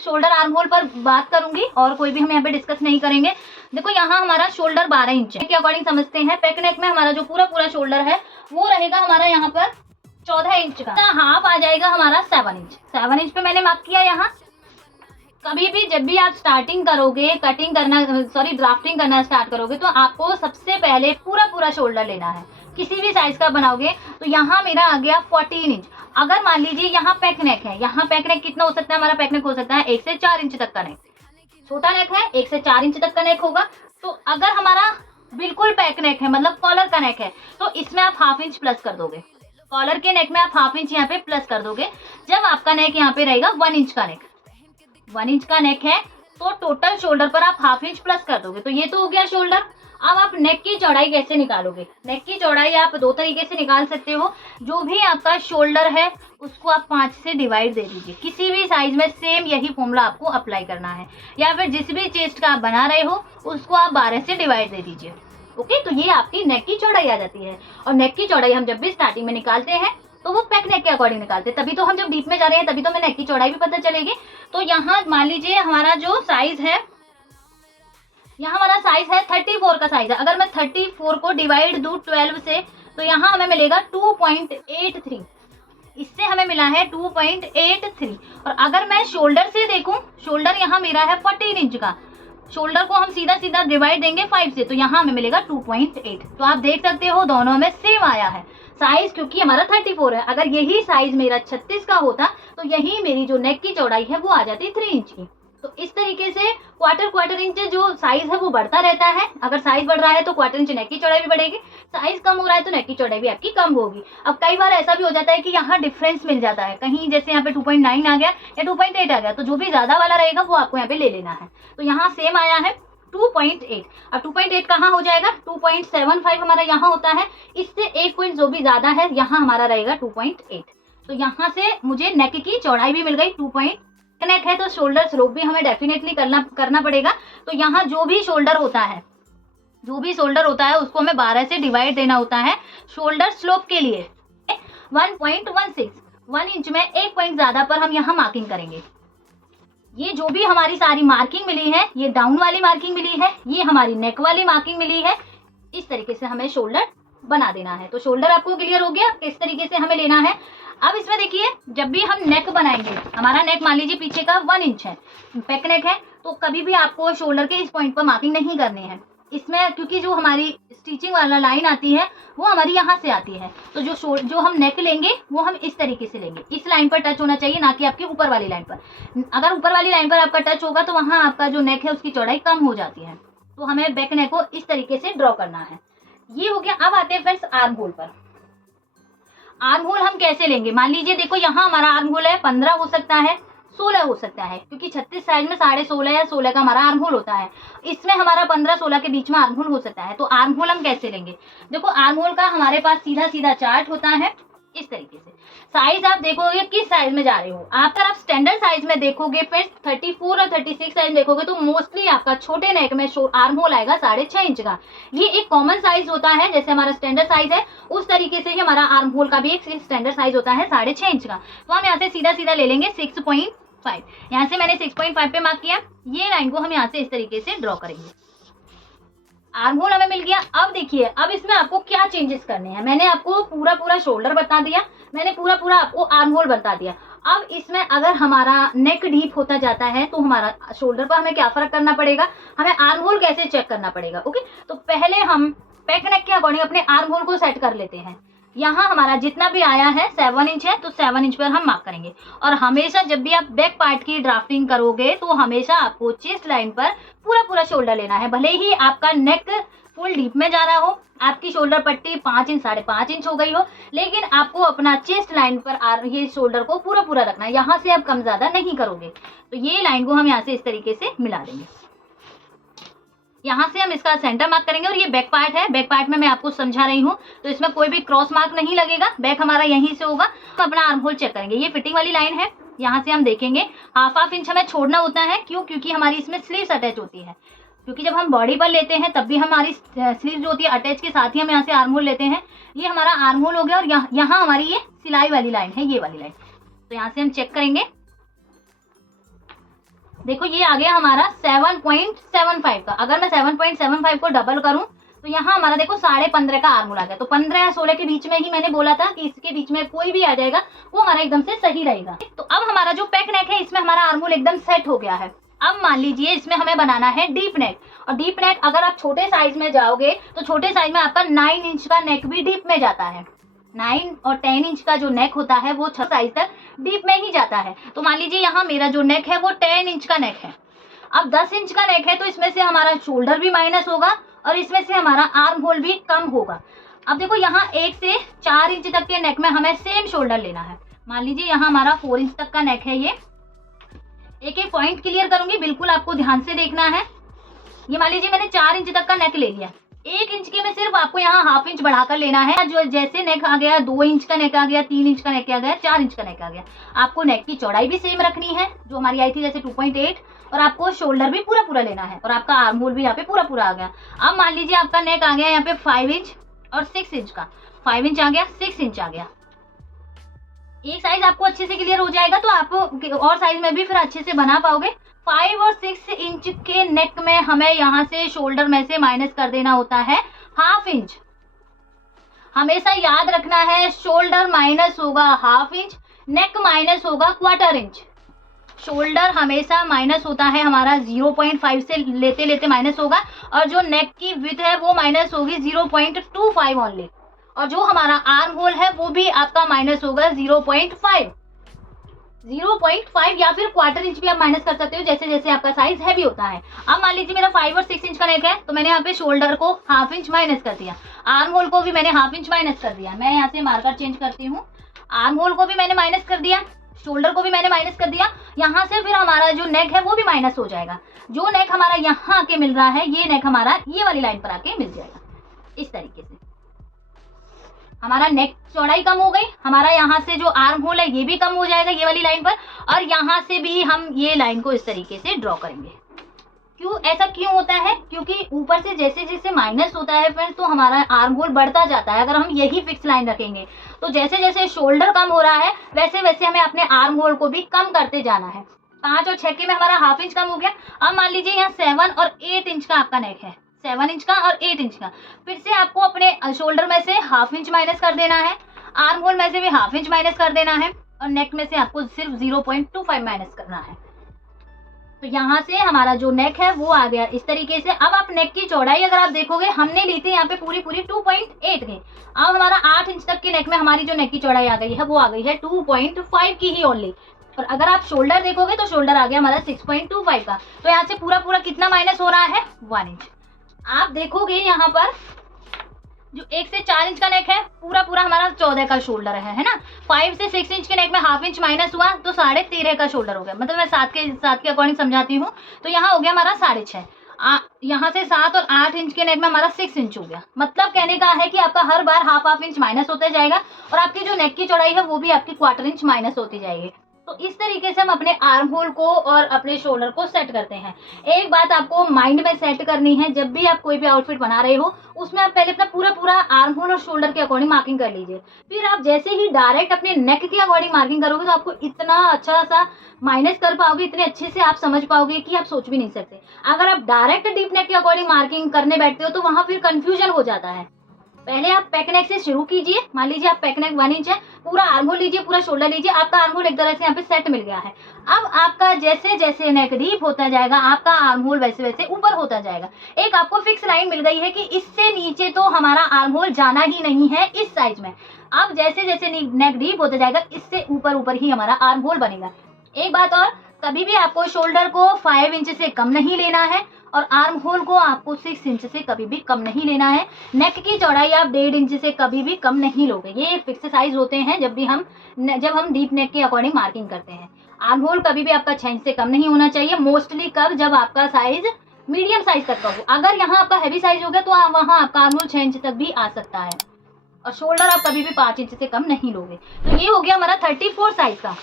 सिर्फ shoulder arm hole पर बात करूंगी और कोई भी हम यहाँ पे डिस्कस नहीं करेंगे। देखो यहाँ हमारा शोल्डर 12 इंच के अकॉर्डिंग समझते हैं। पैक नेक में हमारा जो पूरा शोल्डर है वो रहेगा हमारा यहाँ पर 14 इंच का। हाफ आ जाएगा हमारा 7 इंच। 7 इंच पे मैंने मार्क किया। यहाँ कभी भी जब भी आप स्टार्टिंग करोगे कटिंग करना ड्राफ्टिंग करना स्टार्ट करोगे तो आपको सबसे पहले पूरा शोल्डर लेना है। किसी भी साइज का बनाओगे तो यहाँ मेरा आ गया 14 इंच। अगर मान लीजिए यहाँ पैक नेक है, यहाँ पैक नेक कितना हो सकता है, हमारा पैक नेक हो सकता है 1 से 4 इंच तक का नेक। छोटा नेक है 1 से 4 इंच तक का नेक होगा। तो अगर हमारा बिल्कुल पैक नेक है मतलब कॉलर का नेक है तो इसमें आप हाफ इंच प्लस कर दोगे। कॉलर के नेक में आप हाफ इंच यहाँ पे प्लस कर दोगे। जब आपका नेक यहाँ पे रहेगा 1 इंच का नेक, 1 इंच का नेक है तो टोटल शोल्डर पर आप हाफ इंच प्लस कर दोगे। तो ये तो हो गया शोल्डर। अब आप नेक की चौड़ाई कैसे निकालोगे? नेक की चौड़ाई आप 2 तरीके से निकाल सकते हो। जो भी आपका शोल्डर है उसको आप 5 से डिवाइड दे दीजिए। किसी भी साइज में सेम यही फॉर्मूला आपको अप्लाई करना है, या फिर जिस भी चेस्ट का आप बना रहे हो उसको आप 12 से डिवाइड दे दीजिए। ओके, तो ये आपकी नेक की चौड़ाई आ जाती है। और नेक की चौड़ाई हम जब भी स्टार्टिंग में निकालते हैं तो वो पैक नेक के अकॉर्डिंग निकालते हैं, तभी तो हम जब डीप में जा रहे हैं तभी तो हमें नेक की चौड़ाई भी पता चलेगी। तो यहाँ मान लीजिए हमारा जो साइज है, यहाँ हमारा साइज है 34 का साइज है। अगर मैं 34 को डिवाइड दूं 12 से तो यहाँ हमें मिलेगा 2.83। इससे हमें मिला है 2.83। और अगर मैं शोल्डर से देखूं, शोल्डर यहाँ मेरा है 14 इंच का। शोल्डर को हम सीधा डिवाइड देंगे 5 से तो यहाँ हमें मिलेगा 2.8। तो आप देख सकते हो दोनों में सेम आया है साइज, क्योंकि हमारा 34 है। अगर यही साइज मेरा 36 का होता तो यही मेरी जो नेक की चौड़ाई है वो आ जाती 3 इंच की। तो इस तरीके से क्वार्टर इंच जो साइज है वो बढ़ता रहता है। अगर साइज बढ़ रहा है तो क्वार्टर इंच नेक की चौड़ाई भी बढ़ेगी, साइज कम हो रहा है तो नेक की चौड़ाई भी आपकी कम होगी। अब कई बार ऐसा भी हो जाता है कि यहाँ डिफरेंस मिल जाता है, कहीं जैसे यहाँ पे 2.9 आ गया या 2.8 आ गया, तो जो भी ज्यादा वाला रहेगा वो आपको यहाँ पे ले लेना है। तो यहाँ सेम आया है 2.8। अब 2.8 कहाँ हो जाएगा? 2.75 हमारा यहाँ होता है। इससे 1 पॉइंट जो भी ज्यादा है यहाँ हमारा रहेगा 2.8। तो यहाँ से मुझे नेक की चौड़ाई भी मिल गई 2. नेक है तो शोल्डर स्लोप भी हमें डेफिनेटली करना पड़ेगा। तो यहाँ जो भी शोल्डर होता है उसको हमें 12 से डिवाइड देना होता है शोल्डर स्लोप के लिए। 1.16, 1 इंच में 1 पॉइंट ज्यादा पर हम यहाँ मार्किंग करेंगे। ये जो भी हमारी सारी मार्किंग मिली है, ये डाउन वाली मार्किंग मिली है, ये हमारी नेक वाली मार्किंग मिली है। इस तरीके से हमें शोल्डर बना देना है। तो शोल्डर आपको क्लियर हो गया किस तरीके से हमें लेना है। अब इसमें देखिए जब भी हम नेक बनाएंगे, हमारा नेक मान लीजिए पीछे का 1 इंच है, पैक नेक है, तो कभी भी आपको शोल्डर के इस पॉइंट पर मार्किंग नहीं करनी है इसमें, क्योंकि जो हमारी स्टिचिंग वाला लाइन आती है वो हमारी यहाँ से आती है। तो जो हम नेक लेंगे वो हम इस तरीके से लेंगे, इस लाइन पर टच होना चाहिए, ना कि आपकी ऊपर वाली लाइन पर। अगर ऊपर वाली लाइन पर आपका टच होगा तो वहाँ आपका जो नेक है उसकी चौड़ाई कम हो जाती है। तो हमें बैक नेक को इस तरीके से ड्रॉ करना है। ये हो गया। अब आते हैं फ्रेंड्स आर्म होल पर। आर्म होल हम कैसे लेंगे? मान लीजिए देखो यहाँ हमारा आर्म होल है 15 हो सकता है, 16 हो सकता है, क्योंकि 36 साइज में 16.5 या 16 का हमारा आर्म होल होता है। इसमें हमारा 15-16 के बीच में आर्म होल हो सकता है। तो आर्म होल हम कैसे लेंगे? देखो आर्म होल का हमारे पास सीधा चार्ट होता है इस तरीके से। साइज आप देखोगे किस साइज में जा रहे हो। अगर आप स्टैंडर्ड साइज में देखोगे फिर 34 और 36 साइज देखोगे तो मोस्टली आपका छोटे नेक में आर्म होल आएगा 6.5 इंच का। ये एक कॉमन साइज होता है, जैसे हमारा स्टैंडर्ड साइज है उस तरीके से ही हमारा आर्म होल का भी एक स्टैंडर्ड साइज होता है 6.5 इंच का। तो हम यहाँ से सीधा ले लेंगे 6.5। यहाँ से मैंने 6.5 पे मार्क किया। ये लाइन को हम यहाँ से इस तरीके से ड्रॉ करेंगे। आर्म होल हमें मिल गया। अब देखिए अब इसमें आपको क्या चेंजेस करने हैं। मैंने आपको पूरा शोल्डर बता दिया, मैंने पूरा आपको आर्म होल बता दिया। अब इसमें अगर हमारा नेक डीप होता जाता है तो हमारा शोल्डर पर हमें क्या फर्क करना पड़ेगा, हमें आर्म होल कैसे चेक करना पड़ेगा। ओके, तो पहले हम पैक नेक के अकॉर्डिंग अपने आर्म होल को सेट कर लेते हैं। यहाँ हमारा जितना भी आया है 7 इंच है तो 7 इंच पर हम मार्क करेंगे। और हमेशा जब भी आप बैक पार्ट की ड्राफ्टिंग करोगे तो हमेशा आपको चेस्ट लाइन पर पूरा शोल्डर लेना है। भले ही आपका नेक फुल डीप में जा रहा हो, आपकी शोल्डर पट्टी 5 इंच 5.5 इंच हो गई हो, लेकिन आपको अपना चेस्ट लाइन पर ये शोल्डर को पूरा रखना है। यहाँ से आप कम ज्यादा नहीं करोगे। तो ये लाइन को हम यहाँ से इस तरीके से मिला देंगे। यहाँ से हम इसका सेंटर मार्क करेंगे। और ये बैक पार्ट है, बैक पार्ट में मैं आपको समझा रही हूँ तो इसमें कोई भी क्रॉस मार्क नहीं लगेगा, बैक हमारा यहीं से होगा। तो अपना आर्म होल चेक करेंगे। ये फिटिंग वाली लाइन है, यहाँ से हम देखेंगे हाफ इंच हमें छोड़ना होता है। क्यों? क्योंकि हमारी इसमें स्लीव्स अटैच होती है। क्योंकि जब हम बॉडी पर लेते हैं तब भी हमारी स्लीव जो होती है अटैच के साथ ही हम यहाँ से आर्म होल लेते हैं। ये हमारा आर्म होल हो गया। और यहाँ हमारी ये सिलाई वाली लाइन है, ये वाली लाइन। तो यहाँ से हम चेक करेंगे। देखो ये आ गया हमारा 7.75 का। अगर मैं 7.75 को डबल करूं तो यहाँ हमारा देखो 15.5 का आर्म होल आ गया। तो 15 या 16 के बीच में ही मैंने बोला था कि इसके बीच में कोई भी आ जाएगा वो हमारा एकदम से सही रहेगा। तो अब हमारा जो पेक नेक है इसमें हमारा आर्म होल एकदम सेट हो गया है। अब मान लीजिए इसमें हमें बनाना है डीप नेक, और डीप नेक अगर आप छोटे साइज में जाओगे तो छोटे साइज में आपका 9 इंच का नेक भी डीप में जाता है। 9 और 10 इंच का जो नेक होता है वो 6 साइज तक डीप में ही जाता है। तो मान लीजिए यहाँ मेरा जो नेक है वो 10 इंच का नेक है। अब 10 इंच का नेक है तो इसमें से हमारा शोल्डर भी माइनस होगा और इसमें से हमारा आर्म होल भी कम होगा। अब देखो यहाँ 1 से 4 इंच तक के नेक में हमें सेम शोल्डर लेना है। मान लीजिए यहाँ हमारा 4 इंच तक का नेक है। ये एक एक पॉइंट क्लियर करूंगी, बिल्कुल आपको ध्यान से देखना है। ये मान लीजिए मैंने 4 इंच तक का नेक ले लिया, 1 इंच की में सिर्फ आपको यहाँ हाफ इंच बढ़ाकर लेना है। जो जैसे नेक आ गया 2 इंच का नेक आ गया, 3 इंच का नेक आ गया, 4 इंच का नेक आ गया, आपको नेक की चौड़ाई भी सेम रखनी है जो हमारी आई थी जैसे 2.8, और आपको शोल्डर भी पूरा पूरा लेना है और आपका आर्म होल भी यहाँ पे पूरा पूरा आ गया। अब मान लीजिए आपका नेक आ गया यहाँ पे 5 इंच और 6 इंच का, 5 इंच आ गया, 6 इंच आ गया। एक साइज आपको अच्छे से क्लियर हो जाएगा तो आप और साइज में भी फिर अच्छे से बना पाओगे। 5 और 6 इंच के नेक में हमें यहाँ से शोल्डर में से माइनस कर देना होता है हाफ इंच। हमेशा याद रखना है शोल्डर माइनस होगा हाफ इंच, नेक माइनस होगा क्वार्टर इंच। शोल्डर हमेशा माइनस होता है हमारा 0.5 से लेते लेते माइनस होगा, और जो नेक की विड्थ है वो माइनस होगी 0.25 ओनली, और जो हमारा आर्म होल है वो भी आपका माइनस होगा 0.5 या फिर क्वार्टर इंच भी आप माइनस कर सकते हो जैसे जैसे आपका साइज हैवी होता है। अब मान लीजिए मेरा 5 और 6 इंच का नेक है तो मैंने यहाँ पे शोल्डर को हाफ इंच माइनस कर दिया, आर्म होल को भी मैंने हाफ इंच माइनस कर दिया। मैं यहाँ से मार्कर चेंज करती हूँ, आर्म होल को भी मैंने माइनस कर दिया, शोल्डर को भी मैंने माइनस कर दिया। यहाँ से फिर हमारा जो नेक है वो भी माइनस हो जाएगा। जो नेक हमारा यहाँ आके मिल रहा है ये नेक हमारा ये वाली लाइन पर आके मिल जाएगा। इस तरीके से हमारा नेक चौड़ाई कम हो गई, हमारा यहाँ से जो आर्म होल है ये भी कम हो जाएगा ये वाली लाइन पर, और यहाँ से भी हम ये लाइन को इस तरीके से ड्रॉ करेंगे। ऐसा क्यों होता है? क्योंकि ऊपर से जैसे जैसे माइनस होता है फिर तो हमारा आर्म होल बढ़ता जाता है। अगर हम यही फिक्स लाइन रखेंगे तो जैसे जैसे शोल्डर कम हो रहा है वैसे वैसे हमें अपने आर्म होल को भी कम करते जाना है। 5 और 6 के में हमारा हाफ इंच कम हो गया। अब मान लीजिए यहाँ 7 और 8 इंच का आपका नेक है, 7 इंच का और 8 इंच का, फिर से आपको अपने शोल्डर में से हाफ इंच माइनस कर देना है, आर्म होल में से भी हाफ इंच माइनस कर देना है, और नेक में से आपको सिर्फ 0.25 माइनस करना है। तो यहाँ से हमारा जो नेक है वो आ गया इस तरीके से। अब आप नेक की चौड़ाई अगर आप देखोगे हमने ली थी यहाँ पे पूरी 2.8 की। अब हमारा 8 इंच तक के नेक में हमारी जो नेक की चौड़ाई आ गई है वो आ गई है 2.5 की ही ओनली। और अगर आप शोल्डर देखोगे तो शोल्डर आ गया हमारा 6.25 का। तो यहाँ से पूरा पूरा कितना माइनस हो रहा है? 1 इंच। आप देखोगे यहाँ पर जो 1 से 4 इंच का नेक है पूरा पूरा हमारा 14 का शोल्डर है ना। 5 से 6 इंच के नेक में हाफ इंच माइनस हुआ तो 13.5 का शोल्डर हो गया। मतलब मैं 7 के अकॉर्डिंग समझाती हूँ। तो यहाँ हो गया हमारा 6.5। यहाँ से 7 और 8 इंच के नेक में हमारा 6 इंच हो गया। मतलब कहने का है कि आपका हर बार हाफ इंच माइनस होता जाएगा और आपकी जो नेक की चौड़ाई है वो भी आपकी क्वार्टर इंच माइनस होती जाएगी। तो इस तरीके से हम अपने आर्म होल को और अपने शोल्डर को सेट करते हैं। एक बात आपको माइंड में सेट करनी है, जब भी आप कोई भी आउटफिट बना रहे हो उसमें आप पहले अपना पूरा आर्म होल और शोल्डर के अकॉर्डिंग मार्किंग कर लीजिए। फिर आप जैसे ही डायरेक्ट अपने नेक के अकॉर्डिंग मार्किंग करोगे तो आपको इतना अच्छा सा माइनस कर पाओगे, इतने अच्छे से आप समझ पाओगे कि आप सोच भी नहीं सकते। अगर आप डायरेक्ट डीप नेक के अकॉर्डिंग मार्किंग करने बैठते हो तो वहां फिर कंफ्यूजन हो जाता है। पहले आप पैक नेक से शुरू कीजिए। मान लीजिए आप पैक नेक 1 इंच है, पूरा आर्म होल लीजिए, पूरा शोल्डर लीजिए, आपका आर्म होल एक तरह से यहाँ पे सेट मिल गया है। अब आपका जैसे जैसे नेक डीप होता जाएगा आपका आर्म होल वैसे वैसे ऊपर होता जाएगा। एक आपको फिक्स लाइन मिल गई है कि इससे नीचे तो हमारा आर्म होल जाना ही नहीं है इस साइज में। अब जैसे जैसे नेक डीप होता जाएगा इससे ऊपर ही हमारा आर्म होल बनेगा। एक बात और, कभी भी आपको शोल्डर को 5 इंच से कम नहीं लेना है और आर्म होल को आपको 6 इंच से कभी भी कम नहीं लेना है। नेक की चौड़ाई आप 1.5 इंच से कभी भी कम नहीं लोगे। ये फिक्स साइज होते हैं जब हम डीप नेक के अकॉर्डिंग मार्किंग करते हैं। आर्म होल कभी भी आपका 6 इंच से कम नहीं होना चाहिए। मोस्टली कब? जब आपका साइज मीडियम साइज तक का हो। अगर यहाँ आपका हैवी साइज हो गया तो वहाँ आपका आर्म होल 6 इंच तक भी आ सकता है, और शोल्डर आप कभी भी 5 इंच से कम नहीं लोगे। तो ये हो गया हमारा 34 साइज का।